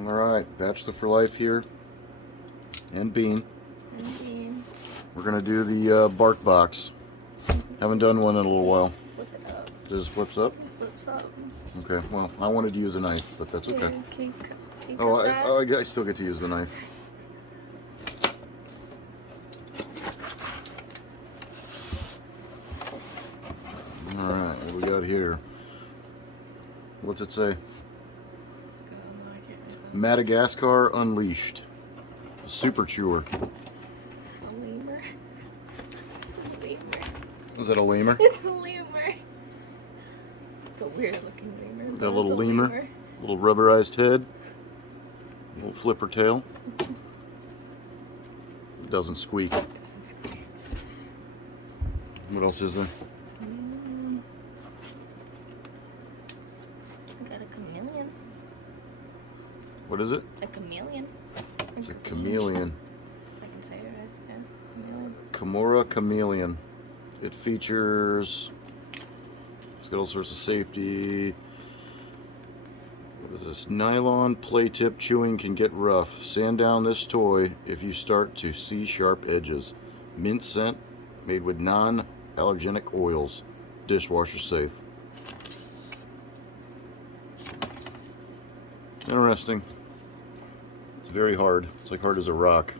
Alright, Bachelor for Life here. And Bean. We're going to do the bark box. Haven't done one in a little while. Flip it up. Does it flips up? It flips up. Okay, well, I wanted to use a knife, but that's okay. Yeah, can you Oh, cut that? I still get to use the knife. Alright, what we got here? What's it say? Madagascar Unleashed. A super chewer. A lemur. It's a lemur. Is that a lemur? It's a lemur. It's a weird looking lemur. That little lemur. Little rubberized head. Little flipper tail. It doesn't squeak. It doesn't squeak. What else is there? I got a chameleon. What is it? A chameleon. It's a chameleon. I can say it right. Yeah. Chameleon. Kimura chameleon. It features. It's got all sorts of safety. What is this? Nylon play tip chewing can get rough. Sand down this toy if you start to see sharp edges. Mint scent made with non-allergenic oils. Dishwasher safe. Interesting. It's very hard. It's like hard as a rock.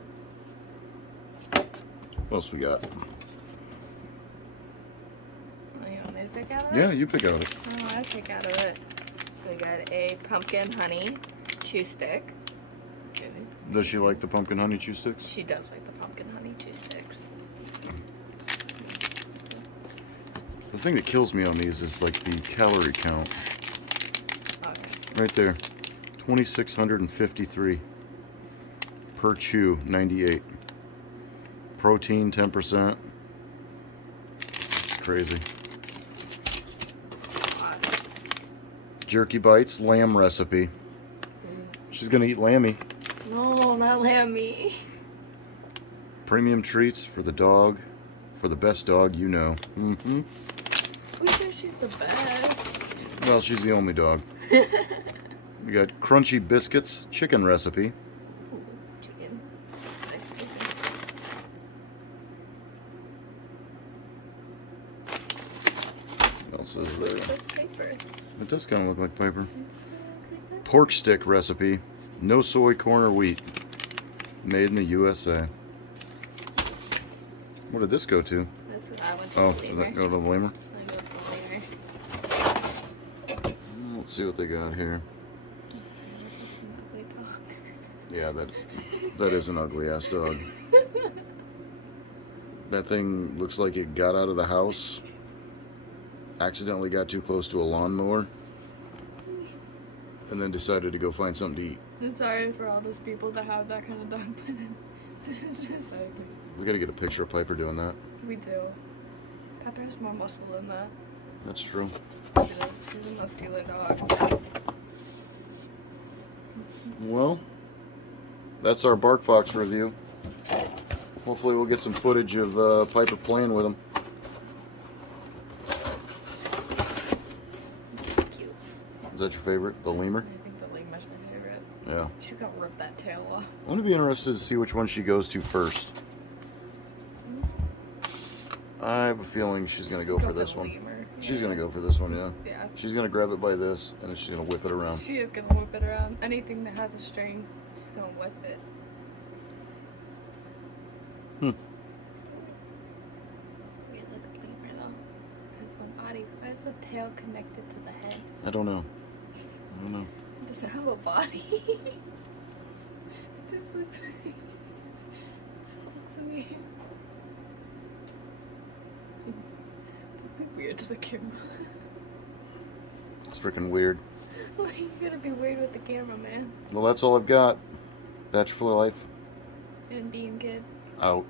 What else we got? Oh, you want me to pick out of it? Yeah, you pick out it. Oh, I'll pick out of it. We got a pumpkin honey chew stick. Does she like the pumpkin honey chew sticks? She does like the pumpkin honey chew sticks. The thing that kills me on these is like the calorie count. Okay. Right there. 2,653 per chew, 98. Protein, 10%. It's crazy. Jerky bites, lamb recipe. She's gonna eat lammy. No, not Lammy. Premium treats for the dog, for the best dog you know. Mm-hmm. We sure she's the best. Well, she's the only dog. We got crunchy biscuits, chicken recipe. Ooh, chicken. Nice chicken. What else is Looks there? like paper. It does kind of look like paper. Pork stick recipe. No soy, corn, or wheat. Made in the USA. What did this go to? This I went to Oh, the did lemur. that go to the lemur? I know it's the lemur. Let's see what they got here. This is an ugly dog. Yeah, that is an ugly ass dog. That thing looks like it got out of the house, accidentally got too close to a lawnmower, and then decided to go find something to eat. I'm sorry for all those people that have that kind of dog, but this is just like... We gotta get a picture of Piper doing that. We do. Pepper has more muscle than that. That's true. She's a muscular dog. Well, that's our bark box review. Hopefully we'll get some footage of Piper playing with them. This is cute. Is that your favorite? The lemur? I think the lemur's my favorite. Yeah. She's gonna rip that tail off. I'm going to be interested to see which one she goes to first. I have a feeling she's going to go for this one. Lemur. She's going to go for this one, yeah. Yeah. She's going to grab it by this, and then she's going to whip it around. She is gonna whip it around. Anything that has a string, she's gonna whip it. Hmm. Weird looking lemur though. Where's the body? Where's the tail connected to the head? I don't know. I don't know. It doesn't have a body. It just looks weird. Look weird to the camera. It's freaking weird. Like, you gotta be weird with the camera, man. Well, that's all I've got. Bachelor for Life. And being kid. Out.